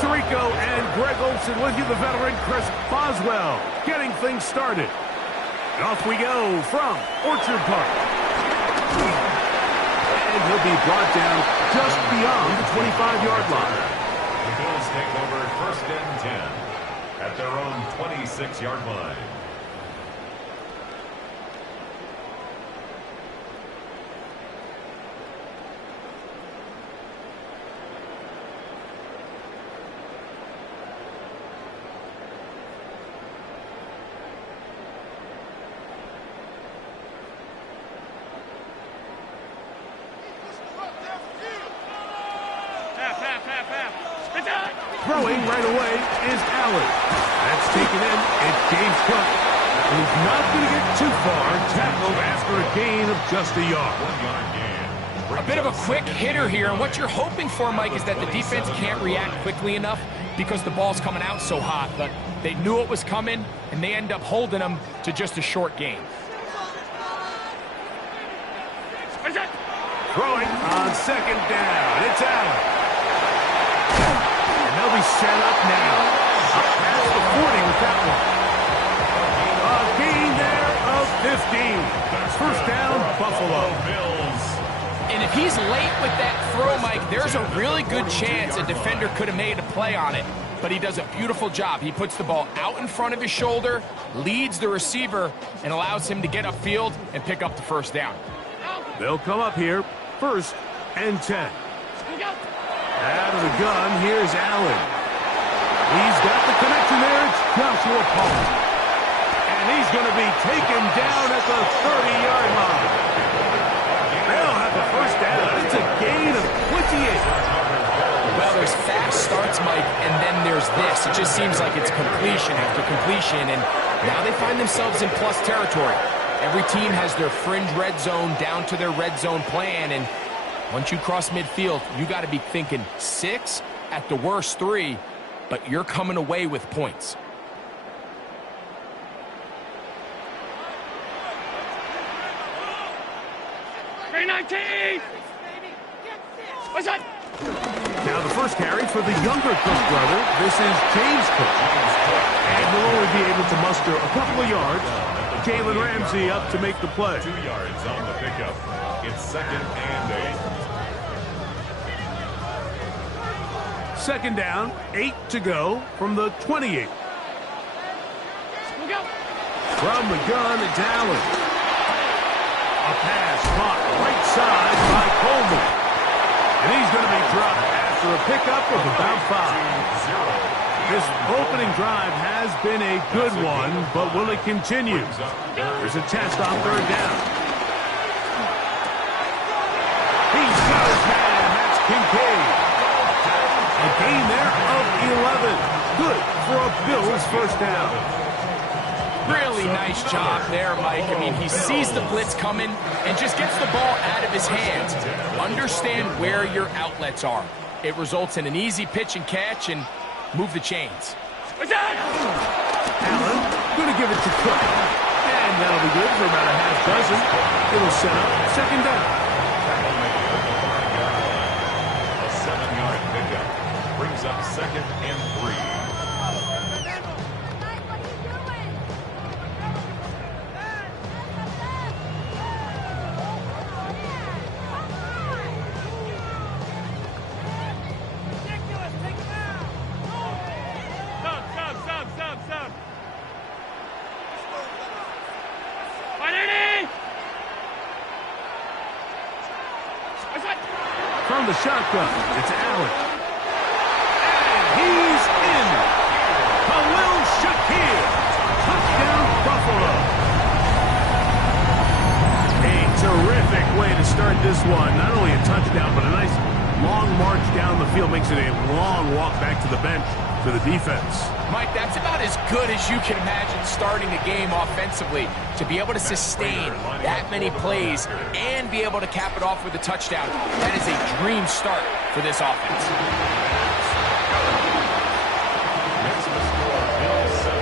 Tirico and Greg Olson with you, the veteran Chris Boswell, getting things started. And off we go from Orchard Park. And he'll be brought down just beyond the 25-yard line. The Bills take over 1st and 10 at their own 26-yard line. Throwing right away is Allen. That's taken in. It's James Cook. And he's not going to get too far. Tackled after a gain of just a yard. 1 yard gain. A bit of a quick hitter here, and what you're hoping for, Mike, is that the defense can't react quickly enough because the ball's coming out so hot. But they knew it was coming, and they end up holding them to just a short gain. Throwing on 2nd down. It's Allen. And they'll be set up now. Up past the 40 with that one. A gain there of 15. 1st down, Buffalo. And if he's late with that throw, Mike, there's a really good chance a defender could have made a play on it. But he does a beautiful job. He puts the ball out in front of his shoulder, leads the receiver, and allows him to get upfield and pick up the 1st down. They'll come up here, 1st and 10. Out of the gun, here's Allen. He's got the connection there. It's Joshua Paul. And he's going to be taken down at the 30-yard line. They'll have the 1st down. It's a gain of 28. Well, there's fast starts, Mike, and then there's this. It just seems like it's completion after completion, and now they find themselves in plus territory. Every team has their fringe red zone down to their red zone plan, and once you cross midfield, you got to be thinking 6, at the worst 3, but you're coming away with points. What's that? Now the 1st carry for the younger Cook brother. This is James Cook. And he'll only be able to muster a couple of yards. Jalen Ramsey up to make the play. 2 yards on the pickup. It's 2nd and 8. 2nd down, 8 to go from the 28. From the gun, it's Allen. A pass caught right side by Coleman. And he's going to be dropped after a pickup of about 5. This opening drive has been a good one, but will it continue? There's a test on 3rd down. He's got his man. That's Kincaid. A gain there of 11. Good for a Bills 1st down. Really nice job there, Mike. I mean, he sees the blitz coming and just gets the ball out of his hands. Understand where your outlets are. It results in an easy pitch and catch and move the chains. Allen going to give it to Cook. And that'll be good for about a half dozen. It'll set up 2nd down. A 7-yard pickup brings up 2nd and 3. From the shotgun, it's Allen. And he's in. Khalil Shakir. Touchdown, Buffalo. A terrific way to start this one. Not only a touchdown, but a nice long march down the field. Makes it a long walk back to the bench for the defense. Mike, that's about as good as you can imagine starting a game offensively. To be able to sustain that many plays and be able to cap it off with a touchdown, that is a dream start for this offense. Makes the score Bills 7,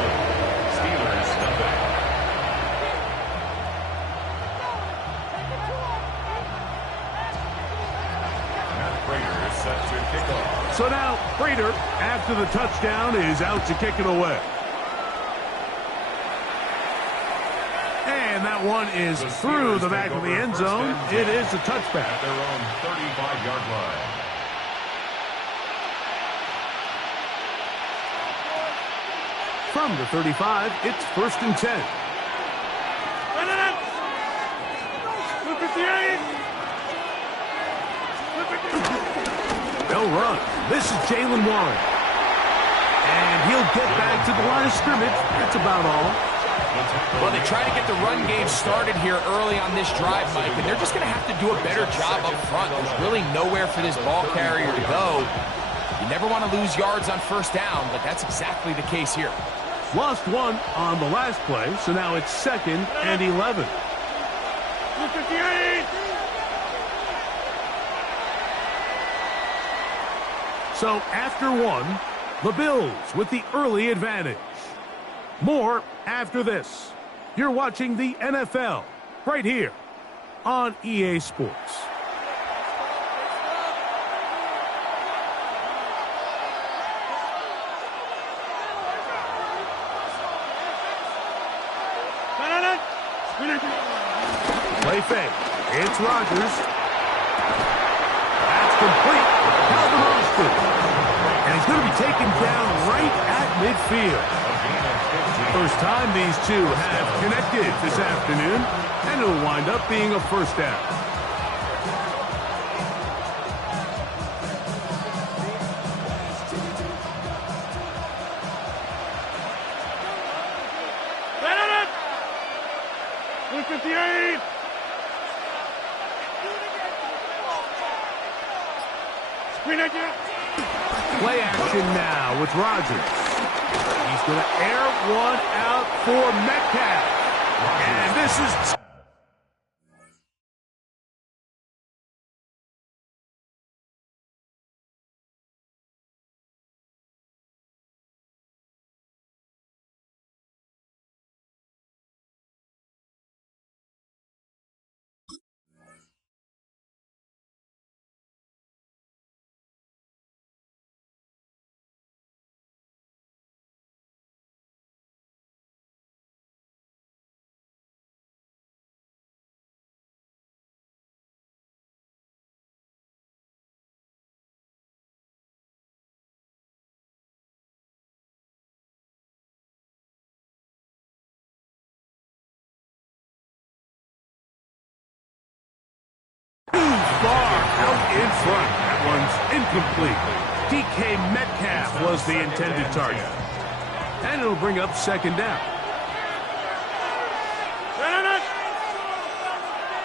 Steelers nothing. Matt Prater is set to kick off. So now Now, Prater, after the touchdown, is out to kick it away. And that one is through the back of the end zone. It is a touchback. At their own 35-yard line. From the 35, it's 1st and 10. They'll run. This is Jalen Warren. And he'll get back to the line of scrimmage. That's about all. Well, they try to get the run game started here early on this drive, Mike, and they're just going to have to do a better job up front. There's really nowhere for this ball carrier to go. You never want to lose yards on 1st down, but that's exactly the case here. Lost one on the last play, so now it's 2nd and 11. So after one, the Bills with the early advantage. More after this. You're watching the NFL right here on EA Sports. Play fake. It's Rodgers. That's complete. Calvin Austin. And he's going to be taken down right at midfield. First time these two have connected this afternoon, and it'll wind up being a 1st down. Play action now with Rodgers. He's going to air one out for Metcalf. And this is... far out in front. That one's incomplete. DK Metcalf was the intended target. And it'll bring up 2nd down.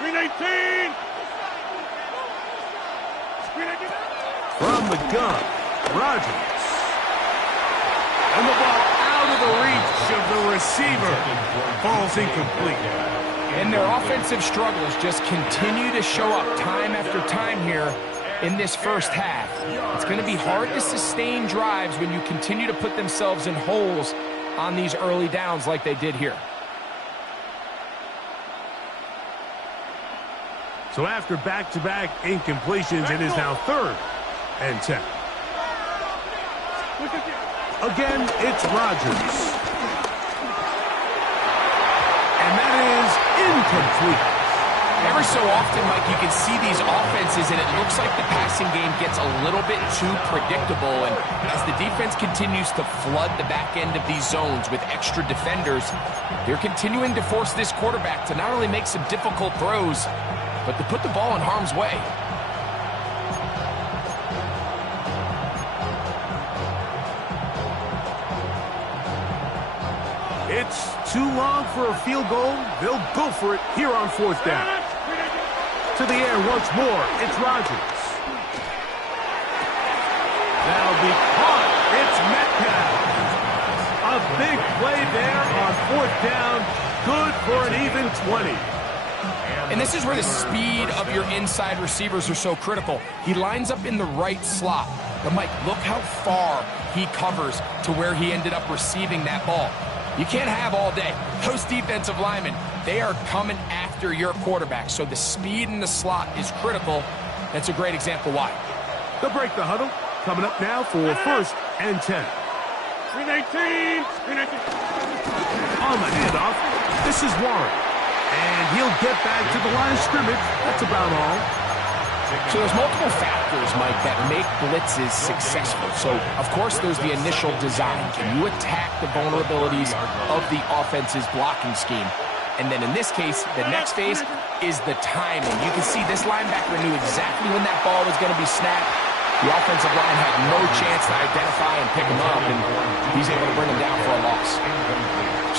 319. From the gun, Rodgers. And the ball out of the reach of the receiver. Ball's incomplete. And their offensive struggles just continue to show up time after time here in this 1st half. It's going to be hard to sustain drives when you continue to put themselves in holes on these early downs like they did here. So after back-to-back incompletions, it is now 3rd and 10. Again, it's Rodgers. And that is incomplete. Every so often, Mike, you can see these offenses, and it looks like the passing game gets a little bit too predictable. And as the defense continues to flood the back end of these zones with extra defenders, they're continuing to force this quarterback to not only make some difficult throws, but to put the ball in harm's way. It's too long for a field goal. They'll go for it here on 4th down. To the air once more. It's Rodgers. That'll be caught. It's Metcalf. A big play there on 4th down. Good for an even 20. And this is where the speed of your inside receivers are so critical. He lines up in the right slot. But, Mike, look how far he covers to where he ended up receiving that ball. You can't have all day. Those defensive linemen, they are coming after your quarterback. So the speed in the slot is critical. That's a great example why. They'll break the huddle. coming up now for 1st and 10. On the handoff, this is Warren. And he'll get back to the line of scrimmage. That's about all. So there's multiple factors, Mike, that make blitzes successful. So, of course, there's the initial design. Can you attack the vulnerabilities of the offense's blocking scheme? And then in this case, the next phase is the timing. You can see this linebacker knew exactly when that ball was going to be snapped. The offensive line had no chance to identify and pick him up, and he's able to bring him down for a loss.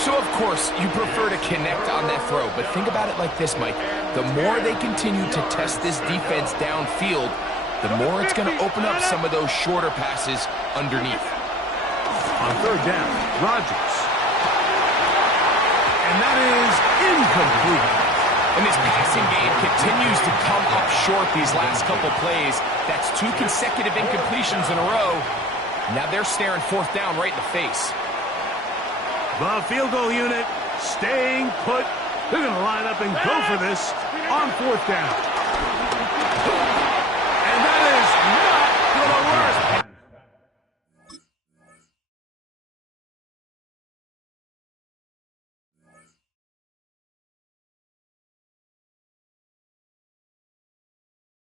So, of course, you prefer to connect on that throw, but think about it like this, Mike. The more they continue to test this defense downfield, the more it's going to open up some of those shorter passes underneath. On 3rd down, Rodgers. And that is incomplete. And this passing game continues to come up short these last couple plays. That's 2 consecutive incompletions in a row. Now they're staring 4th down right in the face. The field goal unit staying put. They're going to line up and go for this on 4th down.